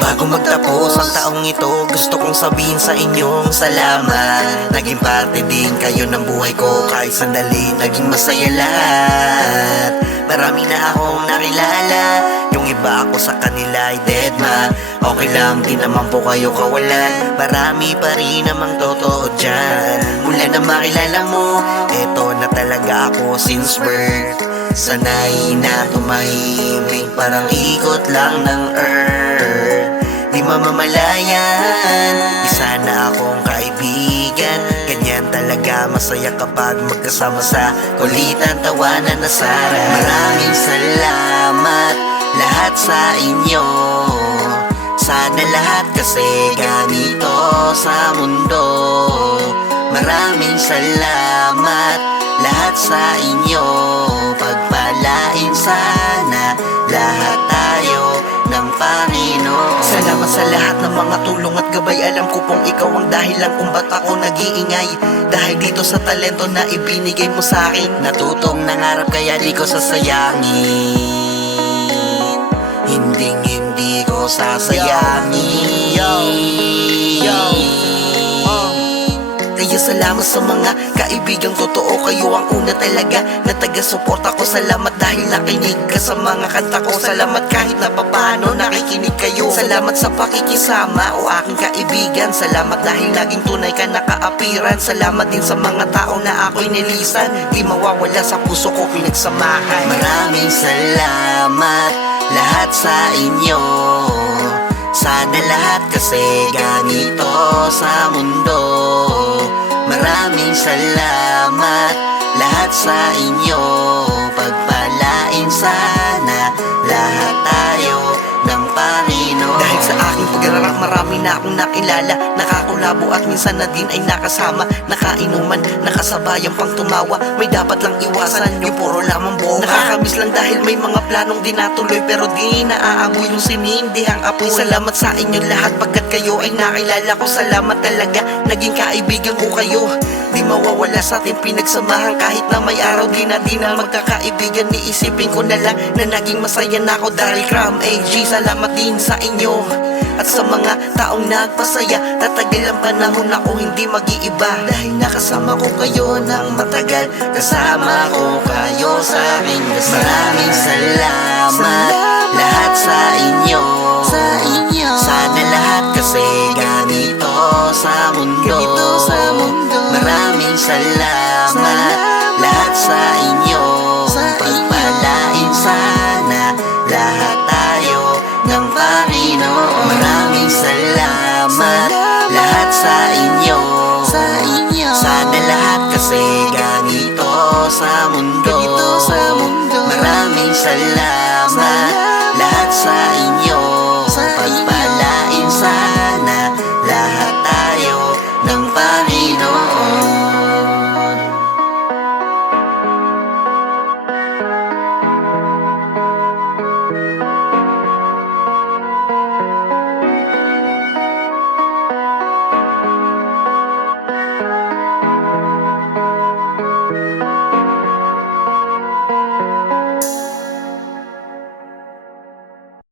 Bago magtapos ang taong ito, gusto kong sabihin sa inyong salamat. Naging parte din kayo ng buhay ko, kahit sandali naging masaya lahat. Marami na akong nakilala, yung iba ako sa kanila ay deadma. Okay lang, di naman po kayo kawalan, marami pa rin namang totoo dyan. Mula na makilala mo, eto na talaga ako since birth. Sanay na tumahimik, parang ikot lang ng earth. Di mamamalayan, isa na akong kaibigan. Ganyan talaga masaya kapag magkasama sa kulitan, tawanan na sara. Maraming salamat lahat sa inyo. Sana lahat kasi ganito sa mundo. Maraming salamat lahat sa inyo. Pagpalain sana lahat tayo ng Panginoon. Salamat sa lahat ng mga tulong at gabay. Alam ko pong ikaw ang dahilan kung ba't ako nag-iingay. Dahil dito sa talento na ibinigay mo sa akin, natutong nangarap kaya di ko sasayangin. Hindi ko sasayangin. Kaya salamat sa mga kaibigang totoo. Kayo ang una talaga na taga-suporta ko. Salamat dahil nakinig ka sa mga kanta ko. Salamat kahit na papaano nakikinig kayo. Salamat sa pakikisama o aking kaibigan. Salamat dahil naging tunay ka nakaapiran. Salamat din sa mga tao na ako'y nilisan. Di mawawala sa puso ko pinagsamahan. Maraming salamat lahat sa inyo. Sana lahat kasi ganito sa mundo. Maraming salamat lahat sa inyo. Pagpalain sana lahat tayo ng Panginoon. Dahil sa aking pag-aaral marami na akong nakilala, nakakulabo at minsan na din ay nakasama. Nakainuman, nakasabayan pang tumawa. May dapat lang iwasan, yung puro lamang bunga. Nakakamiss lang dahil may mga planong di natuloy, pero di naaamoy yung sinindihang apoy. Salamat sa inyo lahat pagkat kayo ay nakilala ko. Salamat talaga, naging kaibigan ko kayo. Di mawawala sa ating pinagsamahan. Kahit na may araw di na magkakaibigan, niisipin ko na lang na naging masaya na ako dahil Cram AG. Salamat din sa inyo at sa mga taong nagpasaya. Tatagal ang panahon ako hindi mag-iiba, dahil nakasama ko kayo ng matagal. Kasama ko kayo sa aking dasal. Maraming salamat lahat sa inyo. Sana lahat kasi ganito sa mundo. Maraming salamat